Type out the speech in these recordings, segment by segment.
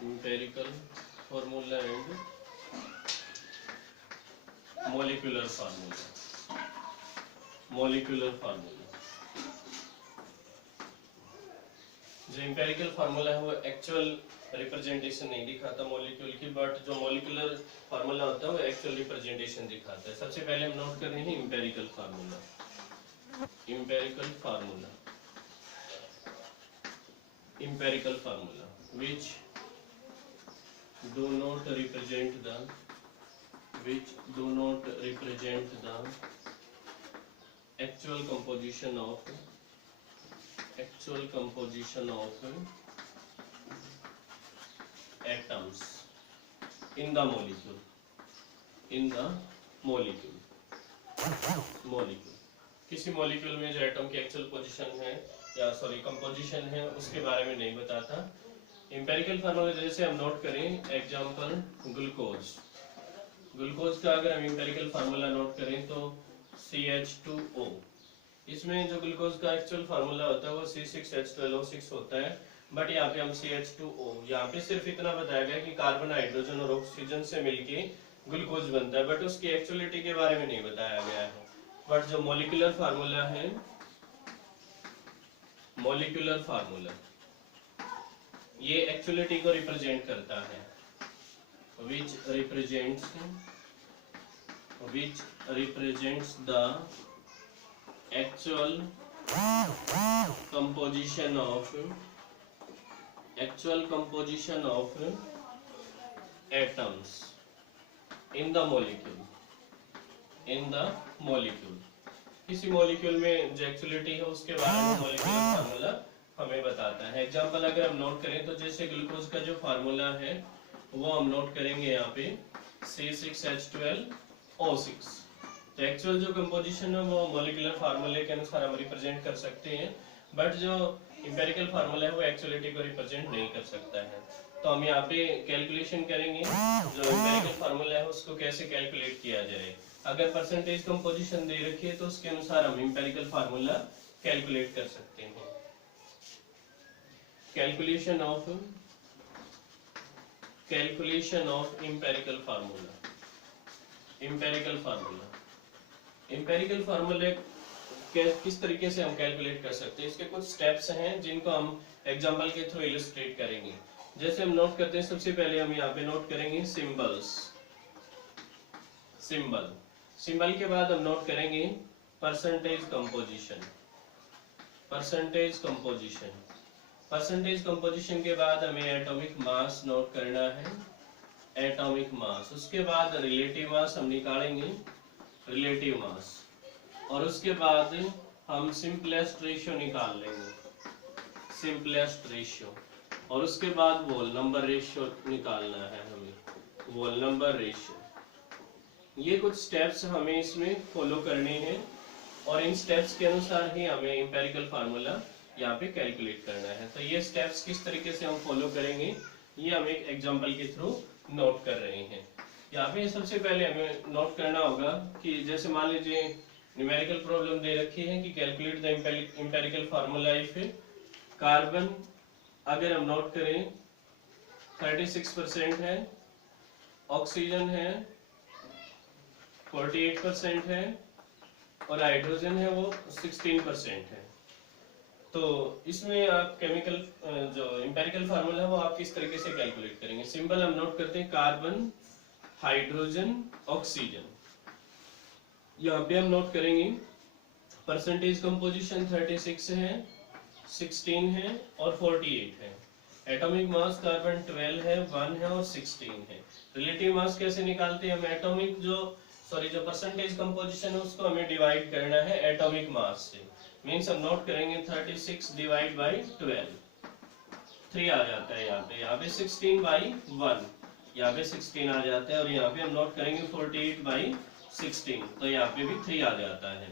empirical formula and molecular formula. molecular formula जो empirical formula है वो एक्चुअल रिप्रेजेंटेशन नहीं दिखाता मॉलिक्यूल की, बट जो मॉलिक्यूलर फार्मूला होता है वो एक्चुअल रिप्रेजेंटेशन दिखाता है। सबसे पहले हम नोट कर रहे हैं empirical formula. Empirical formula, empirical formula which do not represent the actual composition of atoms in the molecule. किसी मॉलिक्यूल में जो एटम की एक्चुअल पोजीशन है या कंपोजिशन है उसके बारे में नहीं बताता। एम्पेरिकल फार्मूला जैसे हम नोट करें, एग्जांपल ग्लूकोज का अगर हम एम्पेरिकल फार्मूला नोट करें तो CH2O, इसमें जो ग्लूकोज का एक्चुअल फार्मूला होता है वो C6H12O6 होता है, बट यहाँ पे हम CH2O, यहाँ पे सिर्फ इतना बताया गया कि कार्बन, हाइड्रोजन और ऑक्सीजन से मिलके ग्लूकोज बनता है, बट उसकी एक्चुअलिटी के बारे में नहीं बताया गया है। बट जो मॉलिक्यूलर फार्मूला है, मॉलिक्यूलर फार्मूला ये एक्चुअलिटी को रिप्रेजेंट करता है, which represents the actual composition of atoms in the molecule। किसी मॉलिक्यूल में जो एक्चुअलिटी है उसके बारे में मॉलिक्यूलर फार्मूला हमें बताता है। एग्जांपल अगर हम नोट करें तो जैसे ग्लूकोज का जो फार्मूला है वो हम नोट करेंगे यहाँ पे C6H12O6। तो एक्चुअल जो कंपोजिशन है वो मॉलिक्यूलर फार्मूले के अनुसार हम रिप्रेजेंट कर सकते हैं, बट जो एम्पेरिकल फार्मूला है वो एक्चुअलिटी को रिप्रेजेंट नहीं कर सकता है। तो हम यहाँ पे कैलकुलेशन करेंगे जो एम्पेरिकल फार्मूला है उसको कैसे कैलकुलेट किया जाए। अगर परसेंटेज कंपोजिशन दे रखी है तो उसके अनुसार हम एम्पेरिकल फार्मूला कैलकुलेट कर सकते हैं। Calculation of empirical formula. Empirical फार्मूले किस तरीके से हम कैलकुलेट कर सकते हैं, इसके कुछ स्टेप्स हैं जिनको हम एग्जांपल के थ्रू इलस्ट्रेट करेंगे। जैसे हम नोट करते हैं, सबसे पहले हम यहाँ पे नोट करेंगे सिंबल के बाद हम नोट करेंगे परसेंटेज कंपोजिशन के बाद हमें एटॉमिक मास नोट करना है, एटॉमिक मास। उसके बाद रिलेटिव मास हम निकालेंगे, रिलेटिव मास, और उसके बाद हम सिंपलेस्ट रेशियो निकाल लेंगे, सिंपलेस्ट रेशियो, और उसके बाद वोल नंबर रेशियो निकालना है हमें, वोल नंबर रेशियो। ये कुछ स्टेप्स हमें इसमें फॉलो करने हैं और इन स्टेप्स के अनुसार ही हमें एम्पेरिकल फार्मूला यहाँ पे कैलकुलेट करना है। तो ये स्टेप्स किस तरीके से हम फॉलो करेंगे ये हम एक एग्जांपल के थ्रू नोट कर रहे हैं। यहाँ पे सबसे पहले हमें नोट करना होगा कि जैसे मान लीजिए न्यूमेरिकल प्रॉब्लम दे रखी है कि calculate the empirical formula if carbon, अगर हम नोट करें 36% है, ऑक्सीजन है 48% है और हाइड्रोजन है वो 16% है। तो इसमें आप केमिकल जो एम्पेरिकल फार्मूला है वो आप किस तरीके से कैलकुलेट करेंगे। सिंबल हम नोट करते हैं कार्बन, हाइड्रोजन, ऑक्सीजन। यहाँ पे हम नोट करेंगे परसेंटेज कंपोजिशन 36 है, 16 है और 48 है। एटॉमिक मास कार्बन 12 है, 1 है और 16 है। रिलेटिव मास कैसे निकालते हैं हम, एटॉमिक जो परसेंटेज कंपोजिशन है उसको हमें डिवाइड करना है एटॉमिक मास से। मींस हम नोट करेंगे 36 डिवाइड बाई 12, 3 आ जाता है यहाँ पे 16 बाई 1, यहाँ पे 16 आ जाता है, और यहाँ पे हम नोट करेंगे 48 बाई 16, तो यहाँ पे भी 3 आ जाता है।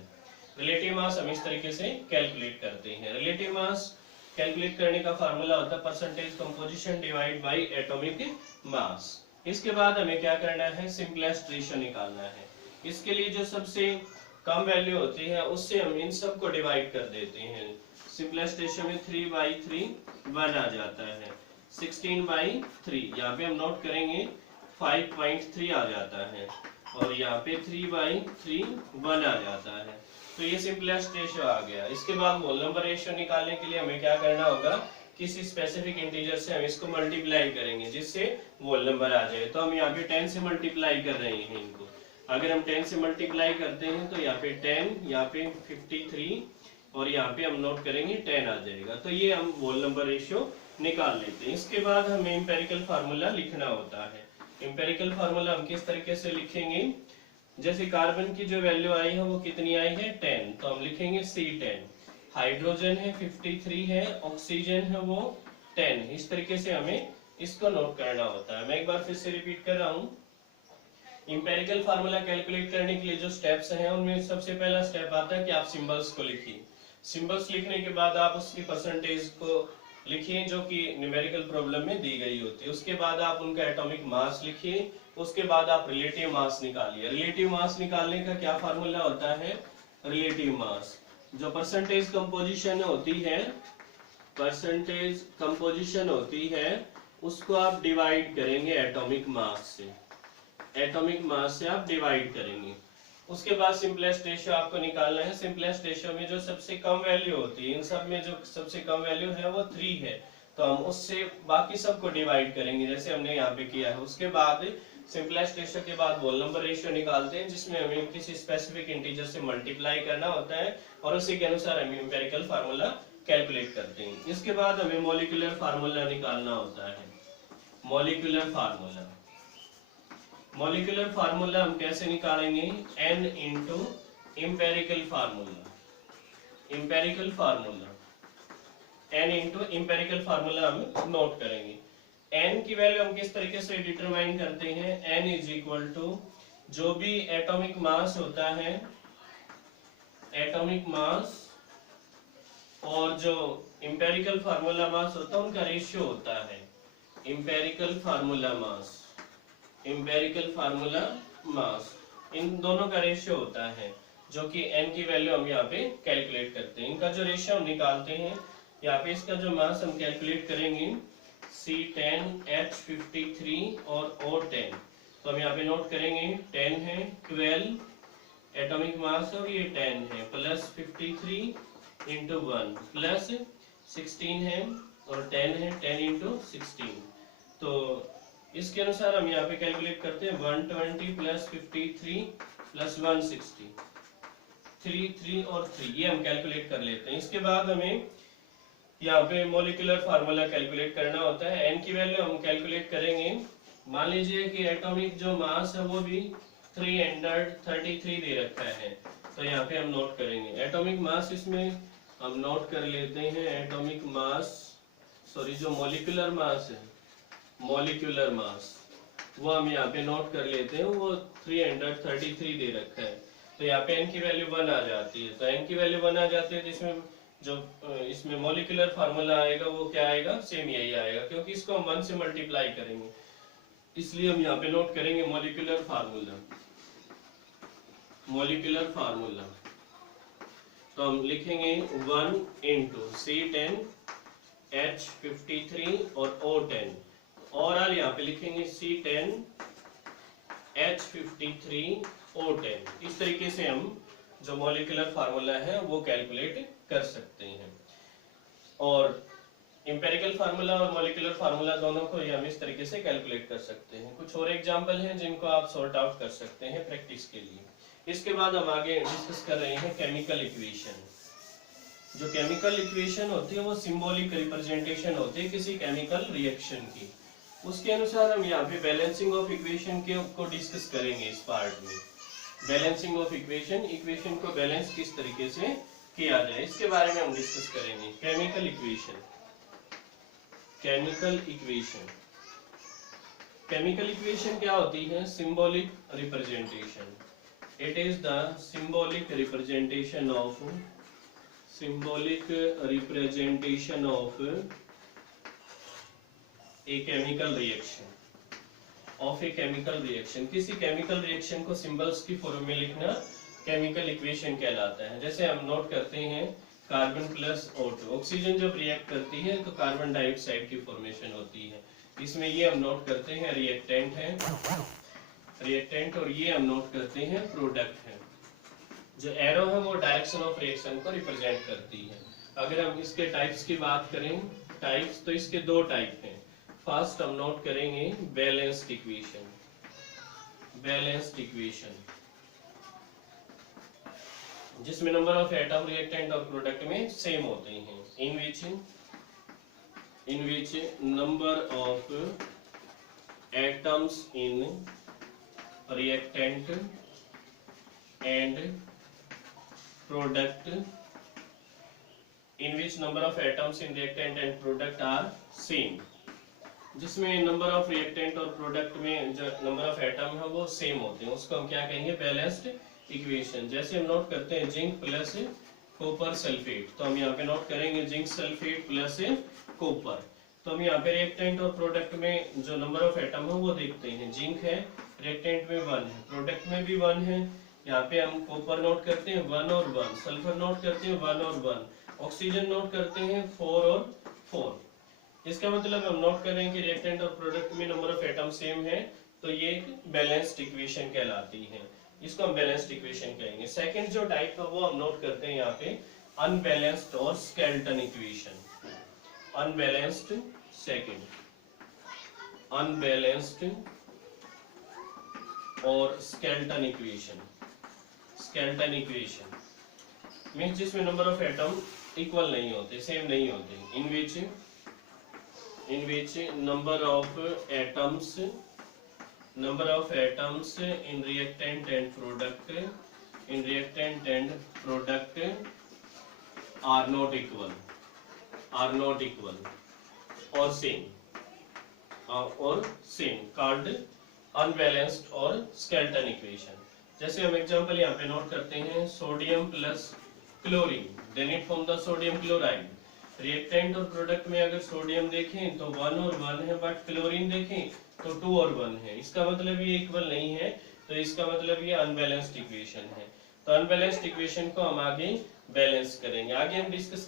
रिलेटिव मास हम इस तरीके से कैलकुलेट करते हैं। रिलेटिव मास कैलकुलेट करने का फार्मूला होता है percentage composition divide by atomic mass. इसके बाद हमें क्या करना है, सिंपलेस्ट रेशियो निकालना है। इसके लिए जो सबसे कम वैल्यू होती है उससे हम इन सब को डिवाइड कर देते हैं। सिंपलेस्ट रेशियो में 3/3 1 आ जाता है, 16/3, यहाँ पे हम नोट करेंगे 5.3 आ जाता है, और यहाँ पे 3/3 1 आ जाता है। तो ये सिंपलेस्ट रेशियो आ गया। इसके बाद होल नंबर रेशियो निकालने के लिए हमें क्या करना होगा, किसी स्पेसिफिक इंटीजर से हम इसको मल्टीप्लाई करेंगे जिससे होल नंबर आ जाए। तो हम यहाँ पे 10 से मल्टीप्लाई कर रहे हैं इनको। अगर हम 10 से मल्टीप्लाई करते हैं तो यहाँ पे 10, यहाँ पे 53, और यहाँ पे हम नोट करेंगे 10 आ जाएगा। तो ये हम होल नंबर रेशियो निकाल लेते हैं। इसके बाद हमें एम्पेरिकल फार्मूला लिखना होता है। एम्पेरिकल फार्मूला हम किस तरीके से लिखेंगे, जैसे कार्बन की जो वैल्यू आई है वो कितनी आई है 10, तो हम लिखेंगे C10, हाइड्रोजन है 53 है, ऑक्सीजन है वो 10 है। इस तरीके से हमें इसको नोट करना होता है। मैं एक बार फिर से रिपीट कर रहा हूँ। एम्पेरिकल फार्मूला कैलकुलेट करने के लिए जो स्टेप्स हैं उनमें सबसे पहला स्टेप आता है कि आप सिंबल्स को लिखिए। सिंबल्स लिखने के बाद आप उसकी परसेंटेज को लिखिए जो कि न्यूमेरिकल प्रॉब्लम में दी गई होती है। उसके बाद आप उनका एटॉमिक मास लिखिए। उसके बाद आप रिलेटिव मास निकालिए। रिलेटिव मास निकालने का क्या फार्मूला होता है, रिलेटिव मास जो परसेंटेज कंपोजिशन होती है उसको आप डिवाइड करेंगे एटॉमिक मास से। एटॉमिक मास से आप डिवाइड करेंगे। उसके बाद सिंपलेस्ट रेशियो आपको निकालना है। सिंपलेस्ट रेशियो में जो सबसे कम वैल्यू होती है, इन सब में जो सबसे कम वैल्यू है वो 3 है, तो हम उससे बाकी सबको डिवाइड करेंगे जैसे हमने यहाँ पे किया है। उसके बाद सिंपलेस्ट रेशियो के बाद होल नंबर रेशियो निकालते हैं जिसमें हमें किसी स्पेसिफिक इंटीजर से मल्टीप्लाई करना होता है और उसी के अनुसार हम एम्पिरिकल फार्मूला कैलकुलेट करते हैं। इसके बाद हमें मॉलिक्यूलर फार्मूला निकालना होता है। मॉलिक्यूलर फार्मूला हम कैसे निकालेंगे, n into empirical formula. n into empirical formula हम नोट करेंगे। n की वैल्यू हम किस तरीके से डिटरमाइन करते हैं, n इज इक्वल टू जो भी एटॉमिक मास होता है, एटॉमिक मास और जो एम्पेरिकल फार्मूला मास होता है उनका रेशियो होता है। एम्पेरिकल फार्मूला मास इन दोनों का रेशियो होता है जो कि n की वैल्यू हम यहाँ पे कैलकुलेट करते हैं। इनका जो रेशियो हम निकालते हैं, यहाँ पे इसका जो मास हम कैलकुलेट करेंगे C10 H53 और O10, तो हम यहाँ पे नोट करेंगे 10 है, 12 एटॉमिक मास और ये 10 है, प्लस 53 इंटू 1 प्लस 16 है और 10 है, 10 इंटू 16। तो इसके अनुसार हम यहाँ पे कैलकुलेट करते हैं 120 प्लस 53 प्लस 160, 3 और 3, ये हम कैलकुलेट कर लेते हैं। इसके बाद हमें यहाँ पे मॉलिक्यूलर फार्मूला कैलकुलेट करना होता है। n की वैल्यू हम कैलकुलेट करेंगे। मान लीजिए कि एटॉमिक जो मास है वो भी 333 दे रखा है, तो यहाँ पे हम नोट करेंगे एटॉमिक मास। इसमें हम नोट कर लेते हैं एटॉमिक मास, जो मॉलिक्यूलर मास वो हम यहाँ पे नोट कर लेते हैं, वो 333 दे रखा है। तो यहाँ पे n की वैल्यू 1 आ जाती है। तो n की वैल्यू 1 आ जाती है तो इसमें जो इसमें मॉलिक्यूलर फार्मूला आएगा वो क्या आएगा, सेम यही आएगा, क्योंकि इसको हम 1 से मल्टीप्लाई करेंगे, इसलिए हम यहाँ पे नोट करेंगे मॉलिक्यूलर फार्मूला। तो हम लिखेंगे 1 इंटू C10 H53 और O10, ओवरऑल यहाँ पे लिखेंगे C10 H53 O10। इस तरीके से हम जो मॉलिक्यूलर फार्मूला है वो कैलकुलेट कर सकते हैं। और एम्पेरिकल फार्मूला और मॉलिक्यूलर फार्मूला दोनों को हम इस तरीके से कैलकुलेट कर सकते हैं। कुछ और एग्जांपल हैं जिनको आप सॉर्ट आउट कर सकते हैं प्रैक्टिस के लिए। इसके बाद हम आगे डिस्कस कर रहे हैं केमिकल इक्वेशन। जो केमिकल इक्वेशन होती है वो सिंबॉलिक रिप्रेजेंटेशन होती है किसी केमिकल रिएक्शन की। उसके अनुसार हम यहाँ पे बैलेंसिंग ऑफ इक्वेशन को डिस्कस करेंगे इस पार्ट में। बैलेंसिंग ऑफ इक्वेशन को बैलेंस किस तरीके से किया जाए इसके बारे में हम डिस्कस करेंगे। केमिकल इक्वेशन क्या होती है, symbolic representation. It is the symbolic representation of a chemical reaction. किसी केमिकल रिएक्शन को सिंबल्स की फॉर्म में लिखना केमिकल इक्वेशन कहलाता है। जैसे हम नोट करते हैं कार्बन प्लस O2, ऑक्सीजन जब रिएक्ट करती है तो कार्बन डाइऑक्साइड की फॉर्मेशन होती है। इसमें ये हम नोट करते हैं रिएक्टेंट है, रिएक्टेंट, और ये हम नोट करते हैं प्रोडक्ट है। जो एरो है वो डायरेक्शन ऑफ रिएक्शन को रिप्रेजेंट करती है। अगर हम इसके टाइप्स की बात करें, टाइप्स, तो इसके दो टाइप हैं। फर्स्ट हम नोट करेंगे बैलेंस्ड इक्वेशन, बैलेंस्ड इक्वेशन जिसमें नंबर ऑफ एटम रिएक्टेंट और प्रोडक्ट में सेम होते हैं। In which number of atoms in reactant and product, in which number of atoms in reactant and product are same, जिसमें number of reactant और product में जो number of atom है वो सेम होते हैं, उसको हम क्या कहेंगे, बैलेंस्ड इक्वेशन। जैसे हम नोट करते हैं जिंक प्लस कॉपर सल्फेट, तो हम यहाँ पे नोट करेंगे जिंक सल्फेट प्लस कॉपर। तो हम यहाँ पे रिएक्टेंट और प्रोडक्ट में जो नंबर ऑफ एटम है वो देखते हैं। जिंक है रिएक्टेंट में 1 है, प्रोडक्ट में भी 1 है। यहाँ पे हम कॉपर नोट करते हैं 1 और 1, सल्फर नोट करते हैं 1 और 1, ऑक्सीजन नोट करते हैं 4 और 4। इसका मतलब हम नोट करें कि रिएक्टेंट और प्रोडक्ट में नंबर ऑफ एटम सेम है, तो ये एक बैलेंस्ड इक्वेशन कहलाती है। इसको हम बैलेंस्ड इक्वेशन कहेंगे। सेकंड जो टाइप है वो हम नोट करते हैं यहाँ पे अनबैलेंस्ड और skeleton equation. Unbalanced, second unbalanced और skeleton equation. Skeleton equation means जिसमें नंबर ऑफ एटम इक्वल नहीं होते, सेम नहीं होते। in which number of atoms in reactant and product are not equal or same called unbalanced और skeleton equation। जैसे हम example यहाँ पे नोट करते हैं sodium plus chlorine, then it form the sodium chloride. Reactant और प्रोडक्ट में अगर सोडियम देखें तो 1 और 1 है, बट क्लोरीन देखें तो 2 और 1 है। इसका मतलब ये इक्वल नहीं है, तो इसका मतलब ये अनबैलेंस्ड इक्वेशन है। तो अनबैलेंस्ड इक्वेशन को हम आगे बैलेंस करेंगे। आगे हम डिस्कस